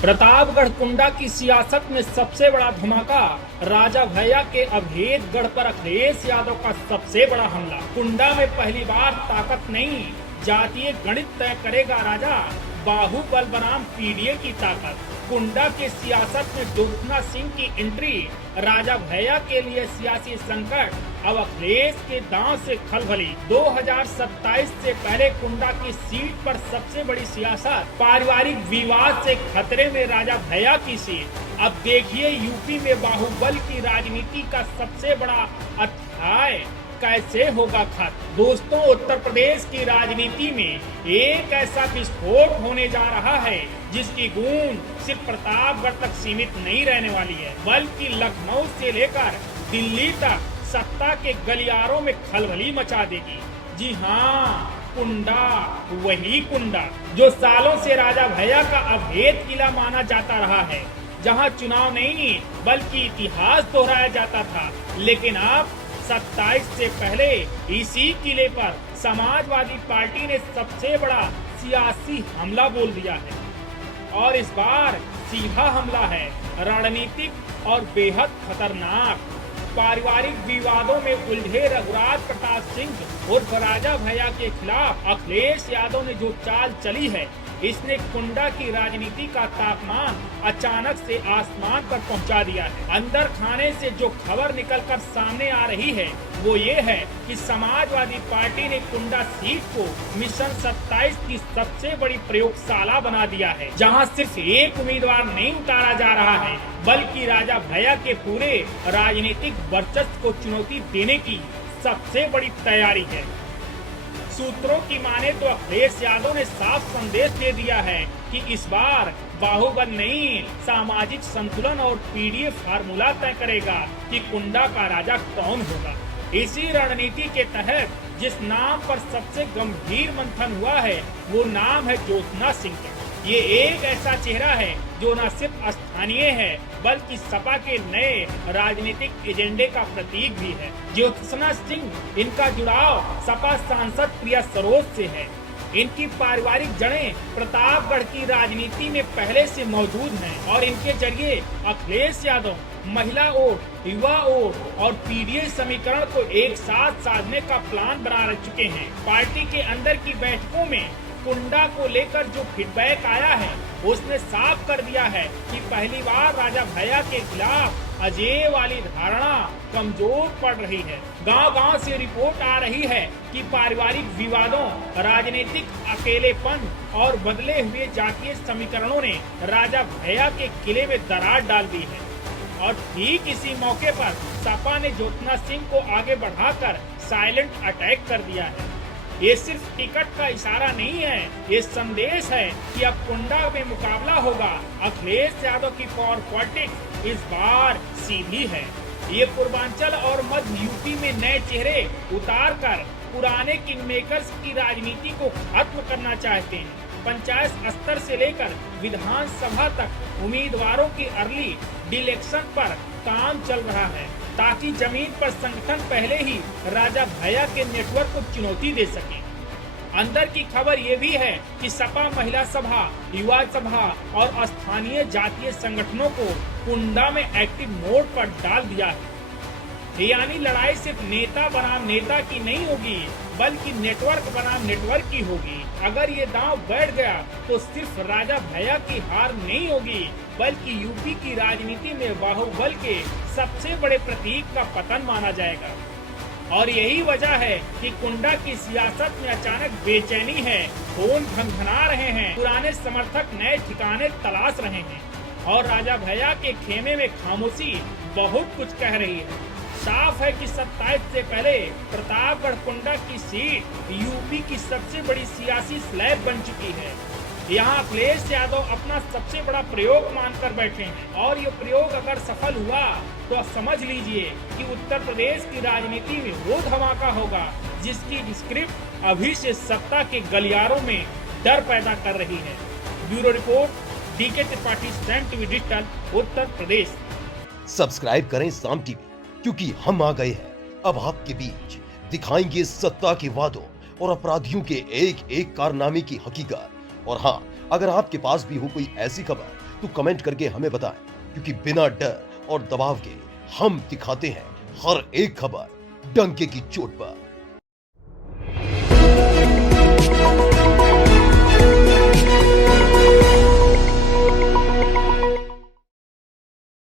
प्रतापगढ़ कुंडा की सियासत में सबसे बड़ा धमाका, राजा भैया के अभेद गढ़ पर अखिलेश यादव का सबसे बड़ा हमला। कुंडा में पहली बार ताकत नहीं, जातीय गणित तय करेगा राजा, बाहुबल बनाम पीडीए की ताकत। कुंडा के सियासत में ज्योत्सना सिंह की एंट्री, राजा भैया के लिए सियासी संकट, अब अखिलेश के दांव से खलबली। 2027 से पहले कुंडा की सीट पर सबसे बड़ी सियासत, पारिवारिक विवाद से खतरे में राजा भैया की सीट। अब देखिए यूपी में बाहुबल की राजनीति का सबसे बड़ा अध्याय कैसे होगा खत्म। दोस्तों, उत्तर प्रदेश की राजनीति में एक ऐसा विस्फोट होने जा रहा है जिसकी गूंज सिर्फ प्रतापगढ़ तक सीमित नहीं रहने वाली है, बल्कि लखनऊ से लेकर दिल्ली तक सत्ता के गलियारों में खलबली मचा देगी। जी हाँ, कुंडा, वही कुंडा जो सालों से राजा भैया का अभेद किला माना जाता रहा है, जहाँ चुनाव नहीं बल्कि इतिहास दोहराया जाता था। लेकिन अब 27 से पहले इसी किले पर समाजवादी पार्टी ने सबसे बड़ा सियासी हमला बोल दिया है, और इस बार सीधा हमला है, रणनीतिक और बेहद खतरनाक। पारिवारिक विवादों में उलझे रघुराज प्रताप सिंह उर्फ राजा भैया के खिलाफ अखिलेश यादव ने जो चाल चली है, इसने कुंडा की राजनीति का तापमान अचानक से आसमान पर पहुंचा दिया है। अंदर खाने से जो खबर निकलकर सामने आ रही है वो ये है कि समाजवादी पार्टी ने कुंडा सीट को मिशन 27 की सबसे बड़ी प्रयोगशाला बना दिया है, जहां सिर्फ एक उम्मीदवार नहीं उतारा जा रहा है, बल्कि राजा भैया के पूरे राजनीतिक वर्चस्व को चुनौती देने की सबसे बड़ी तैयारी है। सूत्रों की माने तो अखिलेश यादव ने साफ संदेश दे दिया है कि इस बार बाहुबल नहीं, सामाजिक संतुलन और पीडीए फार्मूला तय करेगा कि कुंडा का राजा कौन होगा। इसी रणनीति के तहत जिस नाम पर सबसे गंभीर मंथन हुआ है वो नाम है ज्योत्सना सिंह का। ये एक ऐसा चेहरा है जो न सिर्फ स्थानीय है बल्कि सपा के नए राजनीतिक एजेंडे का प्रतीक भी है। ज्योत्सना सिंह, इनका जुड़ाव सपा सांसद प्रिया सरोज से है। इनकी पारिवारिक जड़ें प्रतापगढ़ की राजनीति में पहले से मौजूद हैं और इनके जरिए अखिलेश यादव महिला वोट, युवा वोट और पीडीए समीकरण को एक साथ साधने का प्लान बना चुके हैं। पार्टी के अंदर की बैठकों में कुंडा को लेकर जो फीडबैक आया है उसने साफ कर दिया है कि पहली बार राजा भैया के खिलाफ अजय वाली धारणा कमजोर पड़ रही है। गांव-गांव से रिपोर्ट आ रही है कि पारिवारिक विवादों, राजनीतिक अकेलेपन और बदले हुए जातीय समीकरणों ने राजा भैया के किले में दरार डाल दी है। और ठीक इसी मौके पर सपा ने ज्योत्सना सिंह को आगे बढ़ाकर साइलेंट अटैक कर दिया है। ये सिर्फ टिकट का इशारा नहीं है, ये संदेश है कि अब कुंडा में मुकाबला होगा। अखिलेश यादव की पावर पॉलिटिक्स इस बार सीधी है। ये पूर्वांचल और मध्य यूपी में नए चेहरे उतार कर पुराने किंग मेकर्स की राजनीति को खत्म करना चाहते हैं। पंचायत स्तर से लेकर विधानसभा तक उम्मीदवारों की अर्ली डिलेक्शन पर काम चल रहा है, ताकि जमीन पर संगठन पहले ही राजा भैया के नेटवर्क को चुनौती दे सके। अंदर की खबर ये भी है कि सपा महिला सभा, युवा सभा और स्थानीय जातीय संगठनों को कुंडा में एक्टिव मोड पर डाल दिया है। यानी लड़ाई सिर्फ नेता बनाम नेता की नहीं होगी बल्कि नेटवर्क बनाम नेटवर्क की होगी। अगर ये दांव बैठ गया तो सिर्फ राजा भैया की हार नहीं होगी बल्कि यूपी की राजनीति में बाहुबल के सबसे बड़े प्रतीक का पतन माना जाएगा। और यही वजह है कि कुंडा की सियासत में अचानक बेचैनी है, फोन झनझना रहे हैं, पुराने समर्थक नए ठिकाने तलाश रहे हैं और राजा भैया के खेमे में खामोशी बहुत कुछ कह रही है। साफ है कि 27 से पहले प्रतापगढ़ कुंडा की सीट यूपी की सबसे बड़ी सियासी स्लैब बन चुकी है। यहाँ अखिलेश यादव अपना सबसे बड़ा प्रयोग मानकर बैठे हैं और ये प्रयोग अगर सफल हुआ तो आप समझ लीजिए कि उत्तर प्रदेश की राजनीति में वो धमाका होगा जिसकी स्क्रिप्ट अभी से सत्ता के गलियारों में डर पैदा कर रही है। Bureau report, DK Tripathi, Saam TV digital, Uttar Pradesh. Subscribe करें साम टीवी, क्योंकि हम आ गए हैं अब आपके बीच, दिखाएंगे सत्ता के वादों और अपराधियों के एक एक कारनामे की हकीकत। और हाँ, अगर आपके पास भी हो कोई ऐसी खबर तो कमेंट करके हमें बताएं, क्योंकि बिना डर और दबाव के हम दिखाते हैं हर एक खबर डंके की चोट पर।